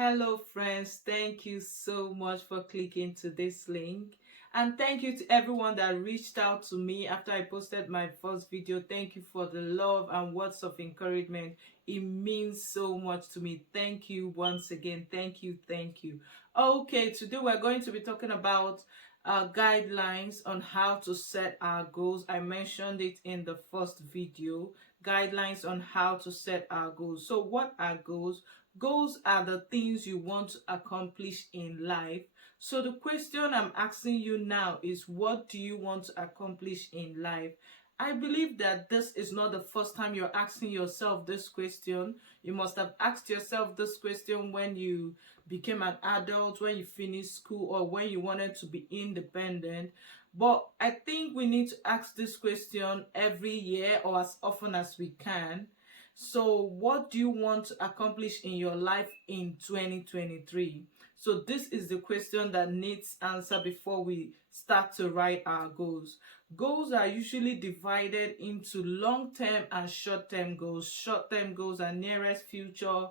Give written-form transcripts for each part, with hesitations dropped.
Hello, friends. Thank you so much for clicking to this link. And thank you to everyone that reached out to me after I posted my first video. Thank you for the love and words of encouragement. It means so much to me. Thank you once again. Thank you. Thank you. Okay, today we're going to be talking about guidelines on how to set our goals. I mentioned it in the first video. Guidelines on how to set our goals. So, what are goals? Goals are the things you want to accomplish in life. So the question I'm asking you now is, what do you want to accomplish in life? I believe that this is not the first time you're asking yourself this question. You must have asked yourself this question when you became an adult, when you finished school, or when you wanted to be independent. But I think we need to ask this question every year or as often as we can. So, what do you want to accomplish in your life in 2023? So, this is the question that needs answer before we start to write our goals. Goals are usually divided into long-term and short-term goals. Short-term goals are nearest future,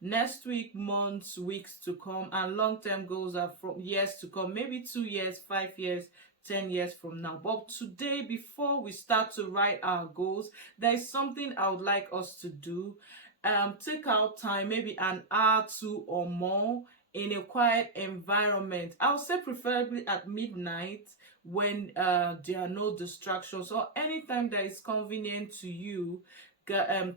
next week, months, weeks to come, and long-term goals are from years to come, maybe 2 years, 5 years, 10 years from now. But today, before we start to write our goals, there is something I would like us to do. Take out time, maybe an hour, two, or more in a quiet environment. I'll say preferably at midnight when there are no distractions, or anytime that is convenient to you.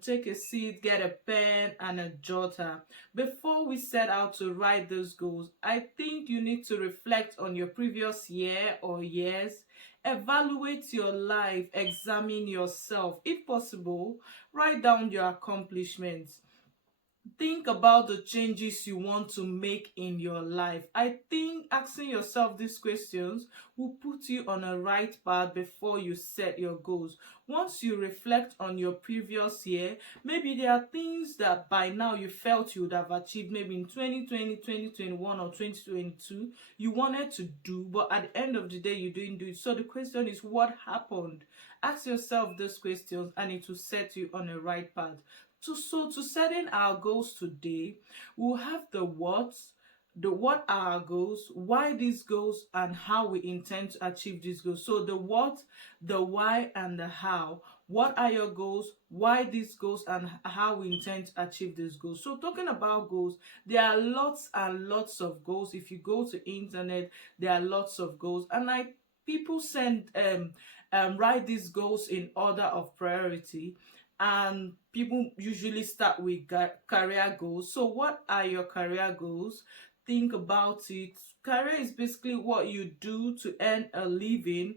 Take a seat, get a pen and a jotter. Before we set out to write those goals, I think you need to reflect on your previous year or years. Evaluate your life, examine yourself. If possible, write down your accomplishments. Think about the changes you want to make in your life. I think asking yourself these questions will put you on a right path before you set your goals. Once you reflect on your previous year, maybe there are things that by now you felt you would have achieved, maybe in 2020, 2021, or 2022, you wanted to do, but at the end of the day, you didn't do it. So the question is, what happened? Ask yourself these questions and it will set you on a right path. To setting our goals today, we'll have the what are our goals, why these goals, and how we intend to achieve these goals. So the what, the why, and the how. What are your goals, why these goals, and how we intend to achieve these goals. So talking about goals, there are lots and lots of goals. If you go to internet, there are lots of goals, and people send write these goals in order of priority, and people usually start with career goals. So what are your career goals? Think about it. Career is basically what you do to earn a living,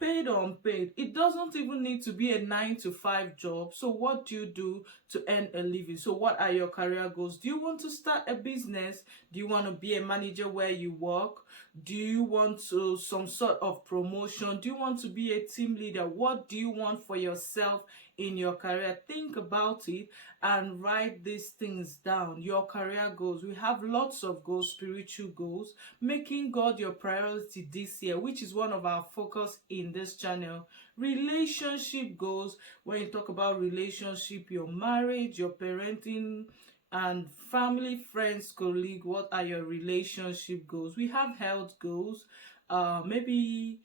paid or unpaid. It doesn't even need to be a 9 to 5 job. So what do you do to earn a living? So what are your career goals? Do you want to start a business? Do you want to be a manager where you work? Do you want to some sort of promotion? Do you want to be a team leader? What do you want for yourself in your career? Think about it and write these things down. Your career goals. We have lots of goals, spiritual goals, making God your priority this year, which is one of our focus in this channel. Relationship goals. When you talk about relationship, your marriage, your parenting, and family, friends, colleague, what are your relationship goals? We have health goals, maybe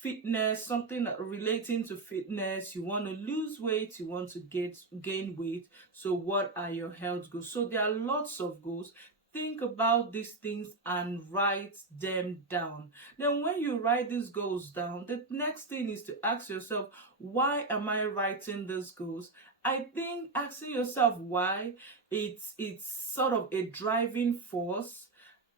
fitness, something relating to fitness. You want to lose weight, you want to gain weight. So what are your health goals? So there are lots of goals. Think about these things and write them down. Then when you write these goals down, the next thing is to ask yourself, why am I writing these goals? I think asking yourself why, it's sort of a driving force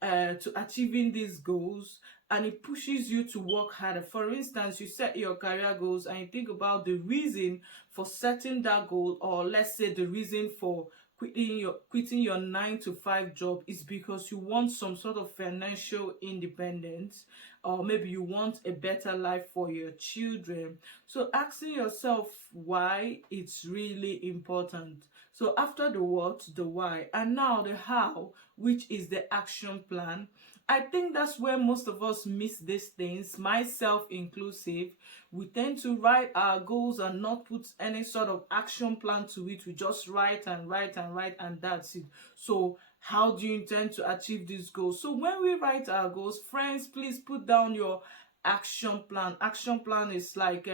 to achieving these goals, and it pushes you to work harder. For instance, you set your career goals and you think about the reason for setting that goal, or let's say the reason for quitting your 9 to 5 job is because you want some sort of financial independence, or maybe you want a better life for your children. So asking yourself why, it's really important. So after the what, the why, and now the how, which is the action plan. I think that's where most of us miss these things, myself inclusive. We tend to write our goals and not put any sort of action plan to it. We just write and write and write, and that's it. So How do you intend to achieve these goals? So when we write our goals, friends, please put down your action plan. Action plan is like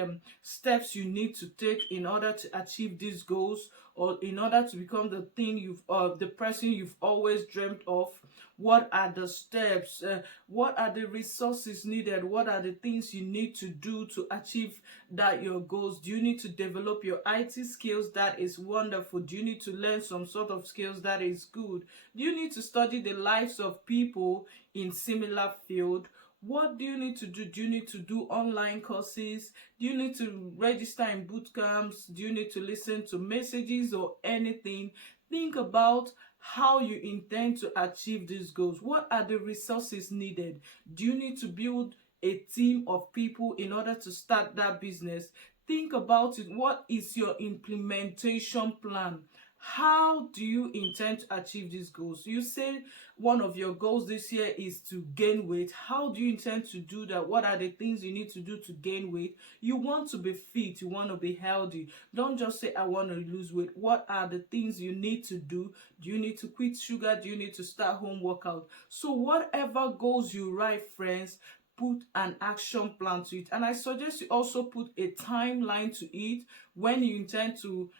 steps you need to take in order to achieve these goals, or in order to become the thing you've the person you've always dreamt of. What are the steps? What are the resources needed? What are the things you need to do to achieve that your goals? Do you need to develop your IT skills? That is wonderful. Do you need to learn some sort of skills? That is good. Do you need to study the lives of people in similar field? What do you need to do? Do you need to do online courses? Do you need to register in boot camps? Do you need to listen to messages or anything? Think about how you intend to achieve these goals. What are the resources needed? Do you need to build a team of people in order to start that business? Think about it. What is your implementation plan? How do you intend to achieve these goals? You say one of your goals this year is to gain weight. How do you intend to do that? What are the things you need to do to gain weight? You want to be fit, you want to be healthy. Don't just say, I want to lose weight. What are the things you need to do? Do you need to quit sugar? Do you need to start home workout? So whatever goals you write, friends, put an action plan to it. And I suggest you also put a timeline to it when you intend to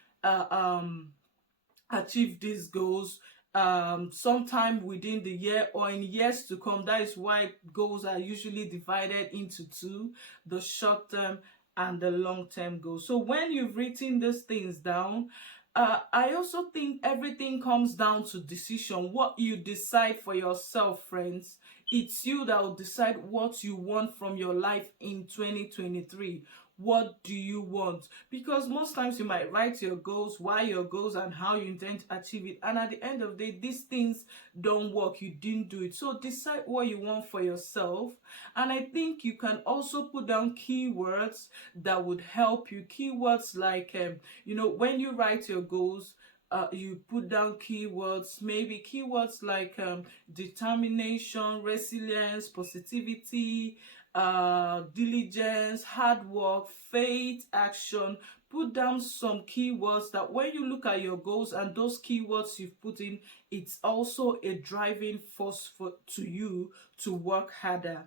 achieve these goals, sometime within the year or in years to come. That is why goals are usually divided into two: the short term and the long term goals. So when you've written these things down, I also think everything comes down to decision. What you decide for yourself, friends. It's you that will decide what you want from your life in 2023. What do you want? Because most times you might write your goals, why your goals, and how you intend to achieve it, and at the end of the day these things don't work. You didn't do it. So decide what you want for yourself. And I think you can also put down keywords that would help you. Keywords like when you write your goals, you put down keywords, maybe keywords like determination, resilience, positivity, diligence, hard work, faith, action. Put down some keywords that when you look at your goals and those keywords you've put in, it's also a driving force to you to work harder.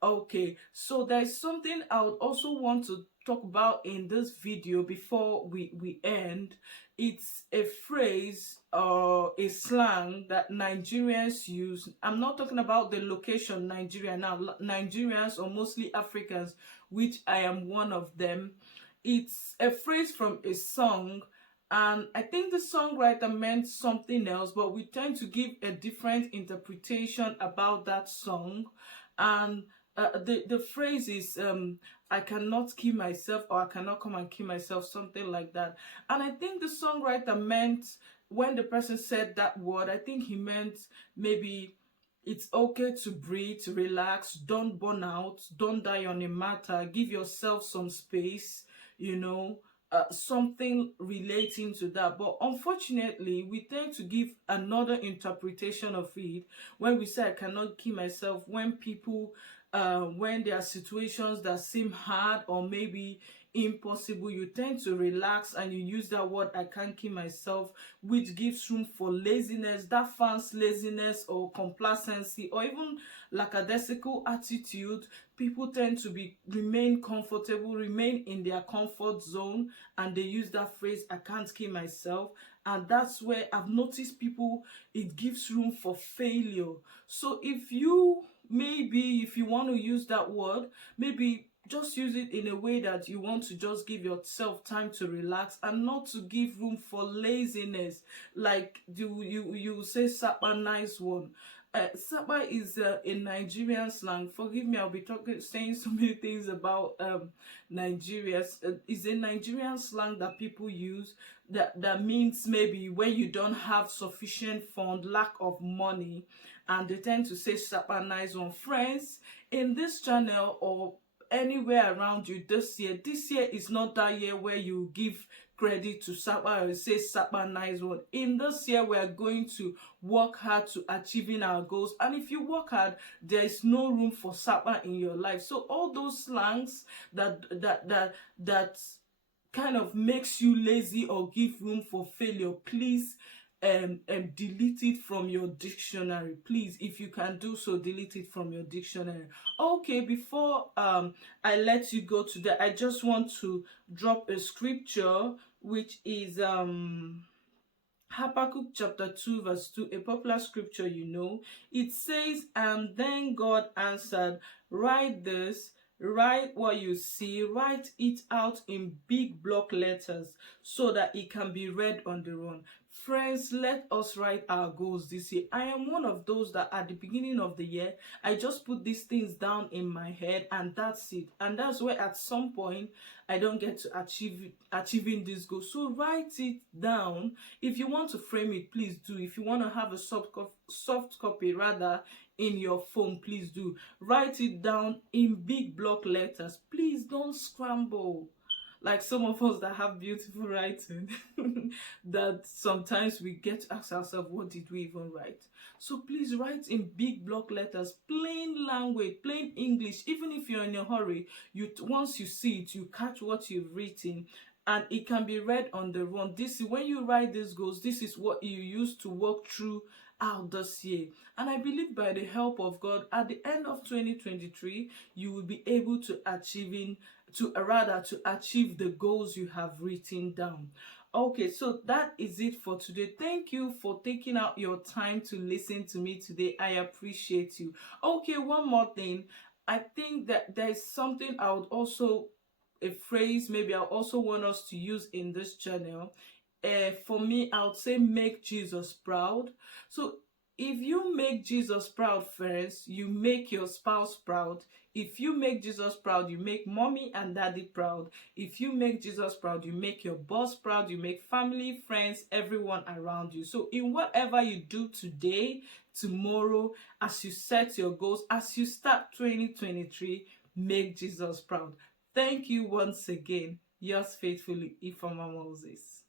Okay, so there's something I would also want to talk about in this video before we end. It's a phrase or a slang that Nigerians use. I'm not talking about the location Nigeria now. Nigerians, or mostly Africans, which I am one of them. It's a phrase from a song, and I think the songwriter meant something else, but we tend to give a different interpretation about that song. And the phrase is I cannot kill myself, or I cannot come and kill myself, something like that. And I think the songwriter meant, when the person said that word, I think he meant maybe it's okay to breathe, relax, don't burn out, don't die on a matter, give yourself some space, something relating to that. But unfortunately, we tend to give another interpretation of it when we say I cannot kill myself, when people when there are situations that seem hard or maybe impossible, you tend to relax and you use that word I can't kill myself, which gives room for laziness, that fan's laziness or complacency or even lackadaisical attitude. People tend to remain comfortable, remain in their comfort zone, and they use that phrase I can't kill myself. And that's where I've noticed people, it gives room for failure. So if you want to use that word, maybe just use it in a way that you want to just give yourself time to relax and not to give room for laziness. Like you say Sapa, nice one. Sapa is a Nigerian slang. Forgive me, I'll be saying so many things about Nigeria. It's a Nigerian slang that people use that means maybe when you don't have sufficient fund, lack of money, and they tend to say Sapa, nice one. Friends, in this channel or anywhere around you this year is not that year where you give credit to Sapa or say Sapa, nice one. In this year, we are going to work hard to achieving our goals, and if you work hard, there is no room for Sapa in your life. So all those slangs that kind of makes you lazy or give room for failure, please delete it from your dictionary. Please, if you can do so, delete it from your dictionary. Okay, before I let you go today, I just want to drop a scripture, which is Habakkuk chapter 2 verse 2, a popular scripture, you know. It says, and then God answered, write this, write what you see, write it out in big block letters so that it can be read on the run. Friends, let us write our goals this year. I am one of those that at the beginning of the year, I just put these things down in my head and that's it. And that's where at some point I don't get to achieving this goal. So write it down. If you want to frame it, please do. If you want to have a soft copy rather in your phone, please do. Write it down in big block letters. Please don't scramble like some of us that have beautiful writing. That sometimes we get to ask ourselves, what did we even write? So please write in big block letters, plain language, plain English. Even if you're in a hurry, once you see it, you catch what you've written and it can be read on the run. This is when you write these goals, this is what you use to work through out this year. And I believe by the help of God, at the end of 2023, you will be able to achieve the goals you have written down. Okay, so that is it for today. Thank you for taking out your time to listen to me today. I appreciate you. Okay, one more thing. I think that there's something I would also, a phrase maybe I also want us to use in this channel. For me, I would say make Jesus proud. So if you make Jesus proud first, you make your spouse proud. If you make Jesus proud, you make mommy and daddy proud. If you make Jesus proud, you make your boss proud, you make family, friends, everyone around you. So in whatever you do today, tomorrow, as you set your goals, as you start 2023, make Jesus proud. Thank you once again. Yours faithfully, Ifeoma Moses.